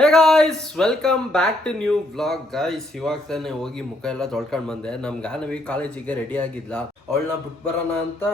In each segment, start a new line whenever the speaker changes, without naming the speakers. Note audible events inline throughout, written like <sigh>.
Hey guys welcome back to new blog guys ಇವಾಗ ತಾನೇ ಹೋಗಿ ಮುಖ ಎಲ್ಲ ತೊಳ್ಕೊಂಡ್ ಬಂದೆ. ನಮ್ ಗಾನವಿ ಕಾಲೇಜಿಗೆ ರೆಡಿ ಆಗಿದ್ಲ. ಅವಳನ್ನ ಬಿಟ್ ಬರೋಣ ಅಂತ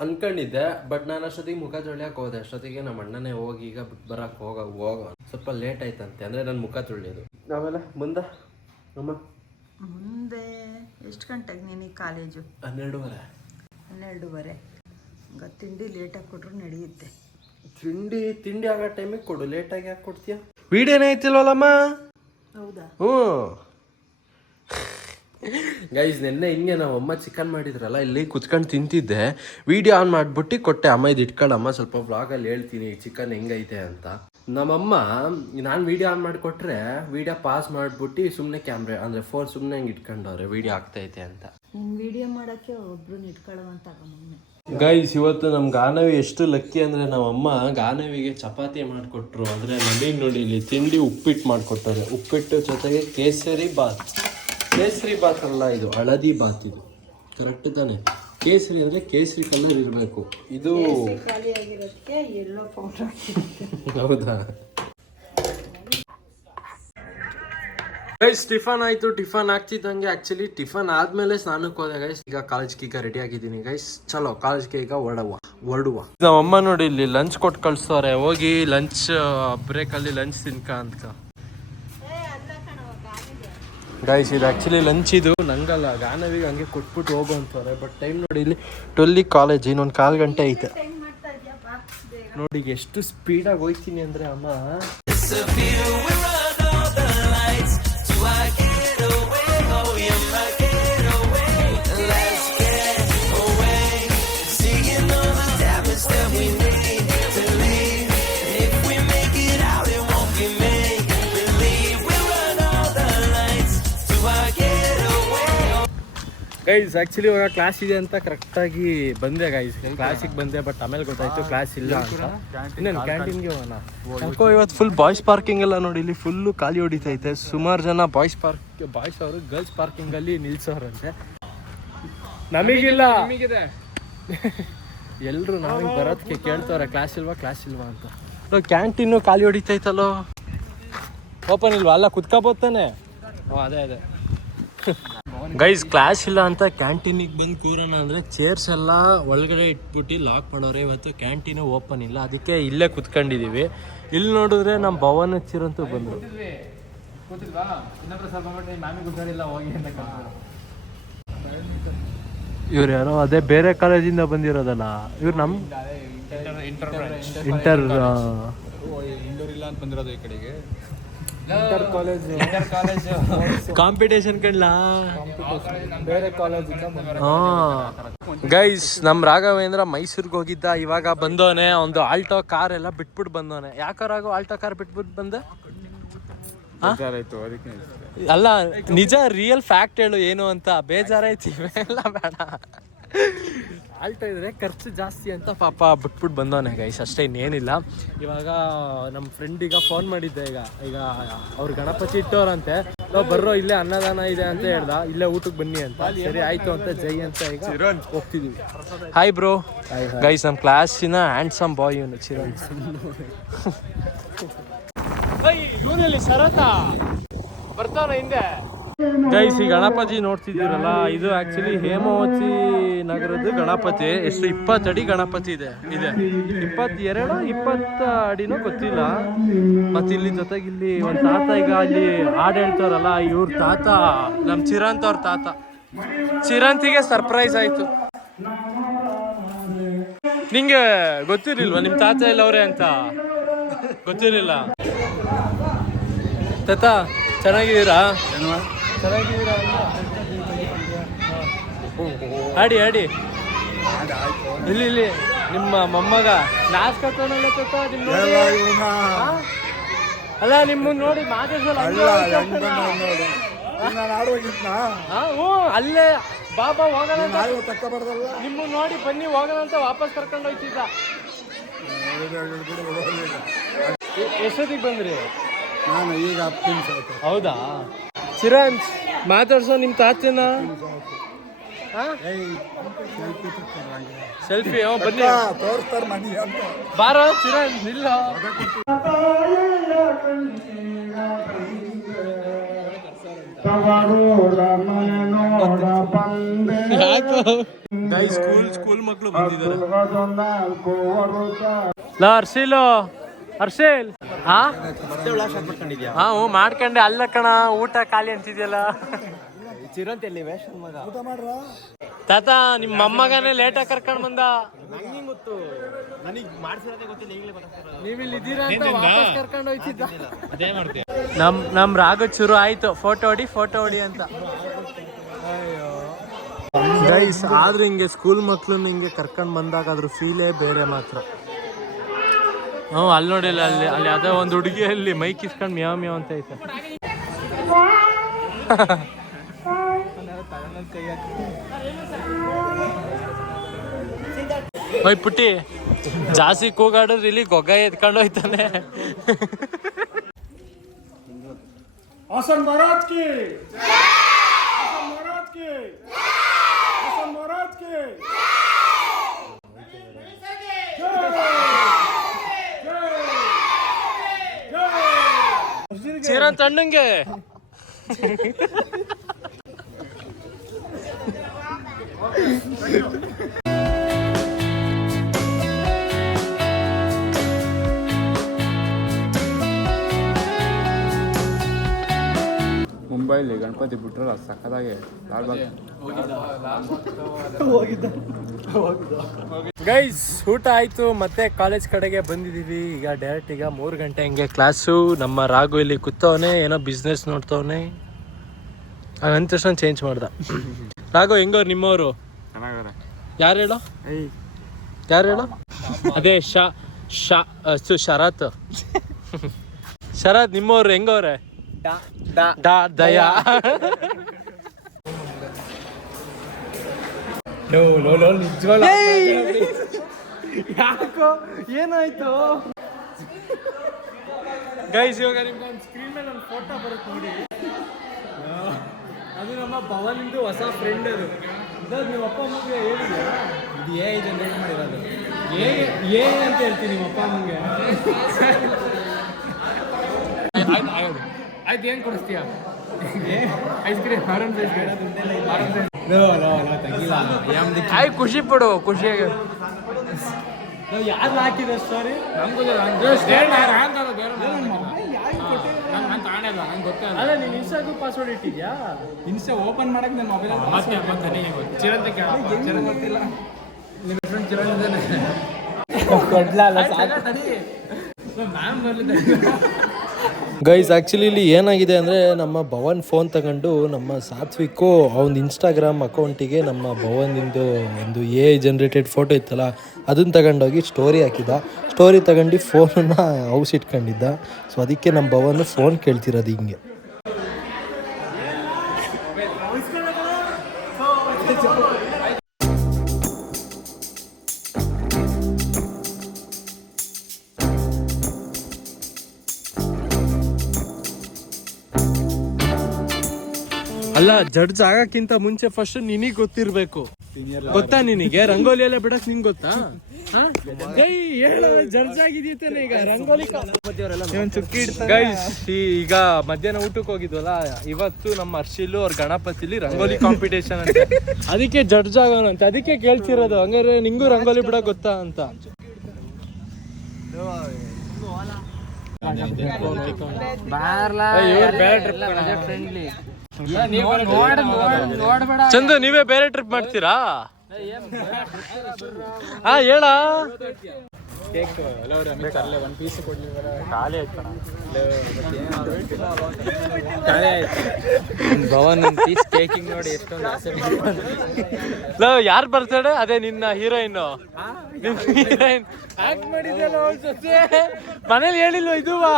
ಅನ್ಕೊಂಡಿದ್ದೆ ಬಟ್ ನಾನು ಅಷ್ಟೊತ್ತಿಗೆ ಮುಖ ತೊಳ್ಯಾಕ್ ಹೋದೆ. ಅಷ್ಟೊತ್ತಿಗೆ ನಮ್ಮ ಅಣ್ಣನೇ ಹೋಗಿ ಈಗ ಬಿಟ್ ಬರಕ್ ಹೋಗ ಹೋಗ. ಸ್ವಲ್ಪ ಲೇಟ್ ಆಯ್ತಂತೆ ಅಂದ್ರೆ ನನ್ನ ಮುಖ ತೊಳ್ಯೋದು. ಆಮೇಲೆ ಮುಂದೆ? ಅಮ್ಮ?
ಮುಂದೆ ಎಷ್ಟು ಗಂಟೆಗೆ ನೀನು ಕಾಲೇಜು?
ಹನ್ನೆರಡುವರೆ.
ಹನ್ನೆರಡೂವರೆ. ಈಗ ತಿಂಡಿ ಲೇಟಾಗಿ ಕೊಟ್ಟರು ನಡೆಯುತ್ತೆ.
ತಿಂಡಿ ತಿಂಡಿ ಆಗೋ ಟೈಮಿಗೆ ಕೊಡು. ಲೇಟಾಗಿ ಯಾಕೆ ಕೊಡ್ತೀಯ? ವಿಡಿಯೋನೇ ಐತಿಲ್ವಲ್ಲಮ್ಮ
ಹೌದಾ?
ಹ್ಞೂ. ಗೈಸ್ ನಿನ್ನೆ ಹಿಂಗೆ ನಾವು ಅಮ್ಮ ಚಿಕನ್ ಮಾಡಿದ್ರಲ್ಲ ಇಲ್ಲಿ ಕುತ್ಕೊಂಡು ತಿಂತಿದ್ದೆ. ವೀಡಿಯೋ ಆನ್ ಮಾಡಿಬಿಟ್ಟು ಕೊಟ್ಟೆ ಅಮ್ಮ ಇದು ಇಟ್ಕೊಳ್ಳಮ್ಮ ಸ್ವಲ್ಪ ಬ್ಲಾಗಲ್ಲಿ ಹೇಳ್ತೀನಿ ಚಿಕನ್ ಹೆಂಗೈತೆ ಅಂತ. ನಮ್ಮಮ್ಮ ನಾನು ವೀಡಿಯೋ ಆನ್ ಮಾಡಿಕೊಟ್ರೆ ವೀಡಿಯೋ ಪಾಸ್ ಮಾಡಿಬಿಟ್ಟು ಸುಮ್ಮನೆ ಕ್ಯಾಮ್ರಾ ಅಂದರೆ ಫೋನ್ ಸುಮ್ಮನೆ ಹಿಂಗೆ ಇಟ್ಕೊಂಡವ್ರೆ ವೀಡಿಯೋ ಆಗ್ತೈತೆ ಅಂತ.
ವೀಡಿಯೋ ವಿಡಿಯೋ ಮಾಡೋಕ್ಕೆ ಒಬ್ರು ಇಟ್ಕೊಳ್ಳುವಂತ ಮೊನ್ನೆ
ಗೈಸ್ ಇವತ್ತು ನಮ್ಮ ಗಾನವಿ ಎಷ್ಟು ಲಕ್ಕಿ ಅಂದರೆ ನಮ್ಮಮ್ಮ ಗಾನವಿಗೆ ಚಪಾತಿ ಮಾಡಿಕೊಟ್ರು. ಅಂದರೆ ನಮಗೆ ನೋಡಿ ಇಲ್ಲಿ ತಿಂಡಿ ಉಪ್ಪಿಟ್ಟು ಮಾಡಿಕೊಟ್ಟಾರೆ ಉಪ್ಪಿಟ್ಟು ಜೊತೆಗೆ ಕೇಸರಿ ಬಾತ್. ಕೇಸರಿ ಬಾತ್ ಅಲ್ಲ ಇದು ಹಳದಿ ಬಾತ್ ಇದು. ಕರೆಕ್ಟ್ ತಾನೆ? ಕೇಸರಿ ಅಂದರೆ ಕೇಸರಿ ಕಲರ್ ಇರಬೇಕು. ಇದು ಹೌದಾ? ಗೈಸ್ ಟಿಫನ್ ಆಯ್ತು ಟಿಫನ್ ಆಗ್ತಿದ್ದಂಗೆ ಆಕ್ಚುಲಿ ಟಿಫನ್ ಆದ್ಮೇಲೆ ಸ್ನಾನಕ್ಕೆ ಹೋದೆ ಗೈಸ್ ಈಗ ಕಾಲೇಜ್ಗೆ ಈಗ ರೆಡಿ ಆಗಿದ್ದೀನಿ ಗೈಸ್ ಚಲೋ ಕಾಲೇಜ್ಗೆ ಈಗ ಹೊರಡುವ ಹೊರಡುವ ನಮ್ಮ ಅಮ್ಮ ನೋಡಿ ಇಲ್ಲಿ ಲಂಚ್ ಕೊಟ್ಟು ಕಳಿಸ್ತಾರೆ ಹೋಗಿ ಲಂಚ್ ಬ್ರೇಕ್ ಅಲ್ಲಿ ಲಂಚ್ ತಿನ್ಕ ಅಂತ ಗೈಸ್ ಇದು ಆ್ಯಕ್ಚುಲಿ ಲಂಚ್ ಇದು. ನಂಗಲ್ಲ ಗಾನವಿಗೆ ಹಂಗೆ ಕೊಟ್ಬಿಟ್ಟು ಹೋಗು ಅಂತಾರೆ. ಬಟ್ ಟೈಮ್ ನೋಡಿ ಇಲ್ಲಿ ಟ್ವೆಲ್ಲಿ ಕಾಲೇಜ್ ಇನ್ನೊಂದು ಕಾಲು ಗಂಟೆ ಐತೆ. ನೋಡಿ ಎಷ್ಟು ಸ್ಪೀಡಾಗಿ ಹೋಗ್ತೀನಿ ಅಂದ್ರೆ ಅಮ್ಮ. ಗೈಸ್ ಆಕ್ಚುಲಿ ಇವಾಗ ಕ್ಲಾಸ್ ಇದೆ ಅಂತ ಕರೆಕ್ಟಾಗಿ ಬಂದೆ ಗೈಸ್ ಕ್ಲಾಸಿಗೆ ಬಂದೆ ಬಟ್ ಆಮೇಲೆ ಗೊತ್ತಾಯ್ತು ಕ್ಲಾಸ್ ಇಲ್ಲ ಅಂತ. ಇನ್ನೇನು ಕ್ಯಾಂಟೀನ್ಗೆ ಹೋಗೋಣ? ಯಾಕೋ ಇವತ್ತು ಫುಲ್ ಬಾಯ್ಸ್ ಪಾರ್ಕಿಂಗ್ ಎಲ್ಲ ನೋಡಿ ಇಲ್ಲಿ ಫುಲ್ಲು ಖಾಲಿ ಹೊಡಿತೈತೆ. ಸುಮಾರು ಜನ ಬಾಯ್ಸ್ ಪಾರ್ಕ್ ಬಾಯ್ಸ್ ಅವರು ಗರ್ಲ್ಸ್ ಪಾರ್ಕಿಂಗ್ ಅಲ್ಲಿ ನಿಲ್ಸೋರಂತೆ. ನಮಗಿಲ್ಲ. <laughs> ಎಲ್ರು ನಮಗೆ ಬರೋದಕ್ಕೆ ಕೇಳ್ತವ್ರೆ ಕ್ಲಾಸ್ ಇಲ್ವಾ ಕ್ಲಾಸ್ ಇಲ್ವಾ ಅಂತ. ಕ್ಯಾಂಟೀನು ಖಾಲಿ ಹೊಡಿತೈತಲ್ಲೋ. ಓಪನ್ ಇಲ್ವಾ? ಅಲ್ಲ ಕುತ್ಕೋಬೋದು ಓ ಅದೇ ಅದೇ. <laughs> ಗೈಸ್ ಕ್ಲಾಶ್ ಇಲ್ಲ ಅಂತ ಕ್ಯಾಂಟೀನಿಗೆ ಬಂದು ಕೂರೋಣ ಅಂದರೆ ಚೇರ್ಸ್ ಎಲ್ಲ ಒಳಗಡೆ ಇಟ್ಬಿಟ್ಟು ಲಾಕ್ ಮಾಡೋರೆ. ಇವತ್ತು ಕ್ಯಾಂಟೀನು ಓಪನ್ ಇಲ್ಲ. ಅದಕ್ಕೆ ಇಲ್ಲೇ ಕುತ್ಕೊಂಡಿದ್ದೀವಿ ಇಲ್ಲಿ ನೋಡಿದ್ರೆ ನಮ್ಮ ಭವನ ಚಿರಂತು ಬಂದರು. ಇವ್ರು ಯಾರೋ? ಅದೇ ಬೇರೆ ಕಾಲೇಜಿಂದ ಬಂದಿರೋದಲ್ಲ. ಇವ್ರು ನಮ್ಮ ಇಂಟರ್ ಕಾಂಪಿಟೇಷನ್ <laughs> ಕಣ್ಲಾ? ಗೈಸ್ ನಮ್ ರಾಘವೇಂದ್ರ ಮೈಸೂರಿಗೆ ಹೋಗಿದ್ದ ಇವಾಗ ಬಂದವನೆ. ಒಂದು ಆಲ್ಟೋ ಕಾರ್ ಎಲ್ಲ ಬಿಟ್ಬಿಟ್ಟು ಬಂದವನೆ. ಯಾಕೋ ರಾಘವ ಆಲ್ಟೋ ಕಾರ್ ಬಿಟ್ಬಿಟ್ಟು ಬಂದೆ? ಅಲ್ಲ ನಿಜ ರಿಯಲ್ ಫ್ಯಾಕ್ಟ್ ಹೇಳು ಏನು ಅಂತ. ಬೇಜಾರಾಯ್ತು ಇವೆಲ್ಲ ಬೇಡ. ಆಲ್ಟೋ ಇದ್ರೆ ಖರ್ಚು ಜಾಸ್ತಿ ಅಂತ ಪಾಪ ಬಿಟ್ಬಿಟ್ಟು ಬಂದವನೇ ಗೈಸ್ ಅಷ್ಟೇ ಇನ್ನೇನಿಲ್ಲ. ಇವಾಗ ನಮ್ಮ ಫ್ರೆಂಡ್ ಈಗ ಫೋನ್ ಮಾಡಿದ್ದೆ ಈಗ ಈಗ ಅವ್ರು ಗಣಪತಿ ಇಟ್ಟವ್ರಂತೆ. ನಾವು ಬರ್ರೋ ಇಲ್ಲೇ ಅನ್ನದಾನ ಇದೆ ಅಂತ ಹೇಳ್ದ ಇಲ್ಲೇ ಊಟಕ್ಕೆ ಬನ್ನಿ ಅಂತ. ಸರಿ ಆಯ್ತು ಅಂತ ಜೈ ಅಂತ ಈಗ ಹೋಗ್ತಿದ್ವಿ. ಹಾಯ್ ಬ್ರೋ ಗೈಸ್ ನಮ್ಮ ಕ್ಲಾಸಿನ ಸಮ್ ಬಾಯ್ ಇವನು ಚಿರನ್. <laughs> ಇವನಲ್ಲಿ ಶರತ. ಹಿಂದೆ. ಗೈಸ್ ಈ ಗಣಪತಿ ನೋಡ್ತಿದ್ದೀರಲ್ಲ, ಇದು ಆಕ್ಚುಲಿ ಹೇಮಾವತಿ ನಗರದ ಗಣಪತಿ. ಎಷ್ಟು ಇಪ್ಪತ್ತಡಿ ಗಣಪತಿ ಇದೆ. ಇದೆ. ಇಪ್ಪತ್ತೆರಡು ಇಪ್ಪತ್ತ ಅಡಿನೂ ಗೊತ್ತಿಲ್ಲ. ಮತ್ತೆ ಇಲ್ಲಿ ಜೊತೆಗೆ ಇಲ್ಲಿ ಒಂದು ತಾತ ಈಗ ಅಲ್ಲಿ ಹಾಡು ಹೇಳ್ತಾರಲ್ಲ, ಇವ್ರ ತಾತ ನಮ್ಮ ಚಿರಂತ್ ಅವ್ರ ತಾತ. ಚಿರಂತಿಗೆ ಸರ್ಪ್ರೈಸ್ ಆಯ್ತು. ನಿಂಗೆ ಗೊತ್ತಿರ್ಲಿಲ್ವಾ? ನಿಮ್ಮ ತಾತ ಎಲ್ಲವ್ರೆ ಅಂತ? ಗೊತ್ತಿರಲಿಲ್ಲ. ತಾತ, ಚೆನ್ನಾಗಿದ್ದೀರಾ? ಆಡಿ ಆಡಿ ಇಲ್ಲಿ ಇಲ್ಲಿ. ನಿಮ್ಮ ಮೊಮ್ಮಗ. ನಾಸ್ ಕತ್ತೋನಲ್ಲ? ಅಲ್ಲ ನಿಮ್ಮ ನೋಡಿ ಅಲ್ಲೇ ಬಾಬಾ ಹೋಗೋಣ ನಿಮ್ಮ ನೋಡಿ ಬನ್ನಿ ಹೋಗೋಣ ಅಂತ ವಾಪಸ್ ಕರ್ಕೊಂಡು ಹೋಯ್ತಿದ್ದ. ಎಷ್ಟೊತ್ತಿಗೆ ಬಂದ್ರಿ?
ನಾನು ಈಗ
ಹೌದಾ? ಚಿರಂಜ್ ಮಾತಾಡ್ಸೋ ನಿಮ್ಮ ತಾತನ? ಸೆಲ್ಫಿ ಬನ್ನಿ.
ತೋರಿಸ್ತಾರೆ ಮನಿ ಅಂತ.
ಬಾರೋ ಚಿರಂಜ್ ನಿಲ್ಲ. ಸ್ಕೂಲ್ ಸ್ಕೂಲ್ ಮಕ್ಕಳು ಬಂದಿದ್ದಾರೆ. ಲೋ ಹರ್ಷಿಲು ಹರ್ಷಿಲ್ ಹಾ? ಹಾ ಹ್ಞೂ ಮಾಡ್ಕೊಂಡೆ. ಅಲ್ಲ ಕಣ ಊಟ ಖಾಲಿ ಅಂತಿದ್ಯಲ್ಲ. ತಾತ ನಿಮ್ಮ ಮೊಮ್ಮಗನೇ ಲೇಟಾಗಿ ಕರ್ಕೊಂಡ್ ಬಂದ. ನಮ್ ನಮ್ ರಾಗ ಚುರು ಆಯ್ತು. ಫೋಟೋ ಹೊಡಿ ಫೋಟೋ ಹೊಡಿ ಅಂತ. ಗೈಸ್ ಆದ್ರೆ ಹಿಂಗೆ ಸ್ಕೂಲ್ ಮಕ್ಳು ಹಿಂಗೆ ಕರ್ಕೊಂಡ್ ಬಂದಾಗ ಅದ್ರ ಫೀಲೇ ಬೇರೆ ಮಾತ್ರ. ಹ್ಞೂ, ಅಲ್ಲಿ ನೋಡಿಲ್ಲ, ಅಲ್ಲಿ ಅಲ್ಲಿ ಅದೇ ಒಂದು ಹುಡುಗಿ ಅಲ್ಲಿ ಮೈಕ್ ಇಸ್ಕೊಂಡು ಮ್ಯಾವ್ ಮ್ಯಾವ್ ಅಂತ ಐತೆ. ಓಯ್ ಪುಟ್ಟಿ, ಜಾಸ್ತಿ ಕೂಗಾಡಿದ್ರೆ ಇಲ್ಲಿ ಗೊಗ್ಗ ಎತ್ಕೊಂಡು ಹೋಯ್ತಾನೆ.
ಹಾಸನ್ ಕಿ, ಹಾಸನ್ ಮಹಾರಾಜ್ ಕಿ, ಹಾಸನ್ ಮಹಾರಾಜ್ ಕಿ.
ಚೀರನ್ ತಣ್ಣಂಗೆ. <laughs>
ಮುಂಬೈಲಿ ಗಣಪತಿ ಬಿಟ್ರಲ್ಲ ಸಕ್ಕದಾಗೆ
ಗೈಸ್ ಊಟ ಆಯ್ತು, ಮತ್ತೆ ಕಾಲೇಜ್ ಕಡೆಗೆ ಬಂದಿದೀವಿ. ಈಗ ಡೈರೆಕ್ಟ್ ಈಗ ಮೂರು ಗಂಟೆ ಹಂಗೆ ಕ್ಲಾಸು ನಮ್ಮ ರಾಘು ಇಲ್ಲಿ ಕೂತವನೆ, ಏನೋ ಬಿಸ್ನೆಸ್ ನೋಡ್ತವನೆ. ಅಂದ ತಕ್ಷಣ ಚೇಂಜ್ ಮಾಡ್ದ. ರಾಘು, ಹೆಂಗವ್ರು ನಿಮ್ಮವರು? ಯಾರು ಹೇಳೋ? ಯಾರು ಹೇಳೋ? ಅದೇ ಶಾ ಶಾ, ಶರತ್. <laughs> ಶರತ್, ನಿಮ್ಮವ್ರು ಹೆಂಗವ್ರೆ? ದಯಾ ಯಾಕೋ ಏನಾಯ್ತು? ಗೈಸ್ ಇವಾಗ ನಿಮ್ಗೆ ಒಂದು ಸ್ಕ್ರೀನ್ ಮೇಲೆ ಒಂದು ಫೋಟೋ ಬರುತ್ತೆ ನೋಡಿ. ಅದು ನಮ್ಮ ಭವನಿಂದು ಹೊಸ ಫ್ರೆಂಡ್ ಅದು. ಇದಾದ ನಿಮ್ಮ ಅಪ್ಪ ಅಮ್ಮಗೆ ಹೇಳಿದ್ಯಾ? ಇದು ಏ ಜನರೇಟ್ ಮಾಡಿರೋದು. ಏ ಏ ಅಂತ ಹೇಳ್ತೀನಿ ನಿಮ್ಮ ಅಪ್ಪ ಅಮ್ಮಗೆ. ಆಯ್ತು ಏನು ಕೊಡಿಸ್ತೀಯ? Ice cream orange ice cream ಆಯ್ ಖುಷಿ ಪಡು ಖುಷಿಯಾಗಿ. ನಾವು ಯಾರು ಹಾಕಿದ ಗೊತ್ತಿಲ್ಲ ಅಲ್ಲ ನೀನು ಇನ್ಸ್ಟಾಗೂ ಪಾಸ್ವರ್ಡ್ ಇಟ್ಟಿದ್ಯಾ?
ಇನ್ಸ್ಟಾ ಓಪನ್ ಮಾಡಕ್ಕೆ ನನ್ನ ಮೊಬೈಲ್ ಮತ್ತೆ ಮತ್ತೆ ಚಿರಂತ ಚಿರಂತ. ಗೊತ್ತಿಲ್ಲ? ನಿಮ್ಮ ಫ್ರೆಂಡ್ ಚಿರಂತ ಇದ್ದಾನೆ
ಗೈಸ್ ಆ್ಯಕ್ಚುಲಿ ಇಲ್ಲಿ ಏನಾಗಿದೆ ಅಂದರೆ ನಮ್ಮ ಭವನ್ ಫೋನ್ ತಗೊಂಡು ನಮ್ಮ ಸಾತ್ವಿಕ್ಕು ಅವನ ಇನ್ಸ್ಟಾಗ್ರಾಮ್ ಅಕೌಂಟಿಗೆ ನಮ್ಮ ಭವನಿಂದು ಒಂದು ಎ ಜನ್ರೇಟೆಡ್ ಫೋಟೋ ಇತ್ತಲ್ಲ, ಅದನ್ನು ತಗೊಂಡೋಗಿ ಸ್ಟೋರಿ ಹಾಕಿದ. ಸ್ಟೋರಿ ತಗೊಂಡು ಫೋನನ್ನು ಔಸ್ ಇಟ್ಕೊಂಡಿದ್ದ. ಸೊ ಅದಕ್ಕೆ ನಮ್ಮ ಭವನ್ ಫೋನ್ ಕೇಳ್ತಿರೋದು ಹಿಂಗೆ. ಅಲ್ಲ ಜಡ್ಜ್ ಆಗಕ್ಕಿಂತ ಮುಂಚೆ ಫಸ್ಟ್ ನಿನಗೆ ಗೊತ್ತಿರ್ಬೇಕು. ಗೊತ್ತಾ ನಿನಗೆ? ರಂಗೋಲಿ ಎಲ್ಲ ಬಿಡಕ್ ನಿಂಗ್ ಗೊತ್ತಾ? ಜಡ್ಜ್ ಆಗಿದೀತಾನೆ ಈಗ? ರಂಗೋಲಿ ಈಗ ಮಧ್ಯಾಹ್ನ ಊಟಕ್ಕೆ ಹೋಗಿದ್ವಲ್ಲ ಇವತ್ತು ನಮ್ಮ ಅರ್ಶಿಲು ಅವ್ರ ಗಣಪತಿಲಿ ರಂಗೋಲಿ ಕಾಂಪಿಟೇಷನ್ ಅಂತ. ಅದಕ್ಕೆ ಜಡ್ಜ್ ಆಗೋಣ ಅಂತ ಅದಕ್ಕೆ ಕೇಳ್ತಿರೋದು. ಹಂಗಾರೆ ನಿಂಗೂ ರಂಗೋಲಿ ಬಿಡ ಗೊತ್ತಾ ಅಂತ. ಚಂದು ನೀವೇ ಬೇರೆ ಟ್ರಿಪ್ ಮಾಡ್ತೀರಾ? ಹಾ ಹೇಳ.
ಭವನ್ ಪೀಸ್ ಕೇಕಿಂಗ್ ನೋಡಿ ಎಷ್ಟೊಂದು ಆಸೆ
ಯಾರು ಬರ್ತಾಳೆ ಅದೇ ನಿನ್ನ ಹೀರೋಯಿನ್ ಹೀರೋಯಿನ್ ಮನೇಲಿ ಹೇಳಿಲ್ವ ಇದುವಾ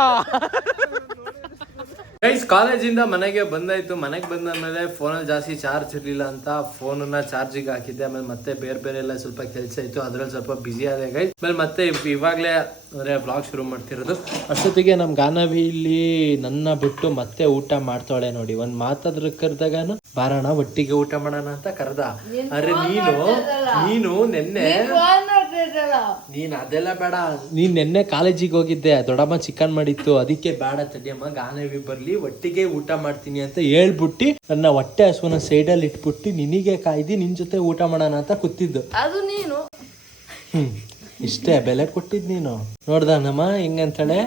ಗೈಸ್ ಕಾಲೇಜಿಂದ ಮನೆಗೆ ಬಂದಾಯ್ತು. ಮನೆಗೆ ಬಂದಾದ್ಮೇಲೆ ಫೋನಲ್ಲಿ ಜಾಸ್ತಿ ಚಾರ್ಜ್ ಇರಲಿಲ್ಲ ಅಂತ ಫೋನನ್ನ ಚಾರ್ಜಿಗೆ ಹಾಕಿದ್ದೆ. ಆಮೇಲೆ ಮತ್ತೆ ಬೇರೆ ಬೇರೆ ಎಲ್ಲ ಸ್ವಲ್ಪ ಕೆಲಸ ಇತ್ತು. ಅದ್ರಲ್ಲಿ ಸ್ವಲ್ಪ ಬಿಸಿ ಆದೆ ಗೈಸ್ ಆಮೇಲೆ ಮತ್ತೆ ಇವಾಗಲೇ ಅಂದರೆ ಬ್ಲಾಗ್ ಶುರು ಮಾಡ್ತಿರೋದು. ಅಷ್ಟೊತ್ತಿಗೆ ನಮ್ಮ ಗಾನವಿ ಇಲ್ಲಿ ನನ್ನ ಬಿಟ್ಟು ಮತ್ತೆ ಊಟ ಮಾಡ್ತಾಳೆ ನೋಡಿ. ಒಂದು ಮಾತಾದ್ರ ಕರೆದಾಗನು ಬಾರಣ ಒಟ್ಟಿಗೆ ಊಟ ಮಾಡೋಣ ಅಂತ ಕರೆದ. ಅರೆ ನೀನು ನೀನು ನಿನ್ನೆ ನೀನ್ ಅದೆಲ್ಲ ಬೇಡ. ನೀನ್ ನಿನ್ನೆ ಕಾಲೇಜಿಗೆ ಹೋಗಿದ್ದೆ. ದೊಡ್ಡಮ್ಮ ಚಿಕನ್ ಮಾಡಿತ್ತು. ಅದಕ್ಕೆ ಬೇಡ ತಡಿಯಮ್ಮ. ಗಾನವಿ ಬರ್ಲಿ. ಒಟ್ಟಿಗೆ ಊಟ ಮಾಡ್ತೀನಿ ಅಂತ ಹೇಳ್ಬಿಟ್ಟು ನನ್ನ ಹೊಟ್ಟೆ ಹಸುವನ್ನ ಸೈಡಲ್ಲಿ ಇಟ್ಬಿಟ್ಟು ನಿನಗೆ ಕಾಯ್ದು ನಿನ್ ಜೊತೆ ಊಟ ಮಾಡೋಣ ಅಂತ ಕೂತಿದ್ದು.
ಅದು ನೀನು.
ಹ್ಮ್ ಇಷ್ಟೇ ಬೆಲೆ ಕೊಟ್ಟಿದ್ ನೀನು. ನೋಡ್ದನಮ್ಮ ಹೆಂಗಂತಾಳೆ?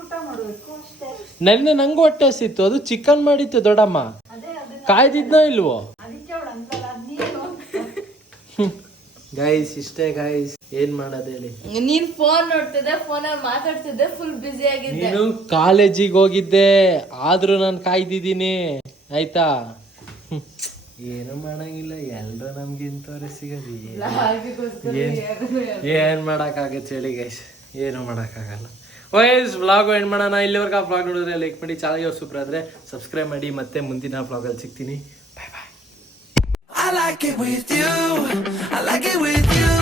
ಊಟ ಮಾಡಬೇಕು ಅಷ್ಟೇ.
ನೆನ್ನೆ ನಂಗೂ ಹೊಟ್ಟೆ ಹಸಿತ್ತು ಅದು ಚಿಕನ್ ಮಾಡಿತ್ತು ದೊಡ್ಡಮ್ಮ. ಕಾಯ್ದಿದ್ನೋ ಇಲ್ವೋ
ಅದಕ್ಕೆ ಅವಳು ಅಂತಲ್ಲ ಅದ್ ನೀನು
ಗೈಸ್ ಇಷ್ಟೇ ಗೈಸ್ ಏನ್ ಮಾಡೋದು ಹೇಳಿ?
ನೀನ್ ಫೋನ್ ನೋಡ್ತಿದ್ದೆ ಫೋನ್ ಅಲ್ಲಿ ಮಾತಾಡ್ತಿದ್ದೆ ಫುಲ್ ಬ್ಯುಸಿ ಆಗಿದ್ದೆ.
ನೀನು ಕಾಲೇಜಿಗೆ ಹೋಗಿದ್ದೆ ಆದ್ರೂ ನಾನು ಕಾಯ್ದಿದ್ದೀನಿ. ಆಯ್ತಾ. ಏನು ಮಾಡಂಗಿಲ್ಲ ಎಲ್ರು ನಮ್ಗೆ ಇಂಥವ್ರೆ ಸಿಗದಿ. ಏನ್- ಏನ್ ಮಾಡಕ್ಕಾಗತ್ತೆ ಹೇಳಿ ಗೈಸ್ ಏನು ಮಾಡಕ್ಕಾಗಲ್ಲ. ವೈಸ್ ವ್ಲಾಗ್ ಎಂಡ್ ಮಾಡೋಣ. ಇಲ್ಲಿವರೆಗೂ ಆ ವ್ಲಾಗ್ ನೋಡಿದ್ರೆ ಲೈಕ್ ಮಾಡಿ ಚಾನಲ್ಗೆ ಸೂಪರ್ ಆದ್ರೆ ಸಬ್ಸ್ಕ್ರೈಬ್ ಮಾಡಿ. ಮತ್ತೆ ಮುಂದಿನ ವ್ಲಾಗಲ್ಲಿ ಸಿಗ್ತೀನಿ.
Like it with you. I like it with you.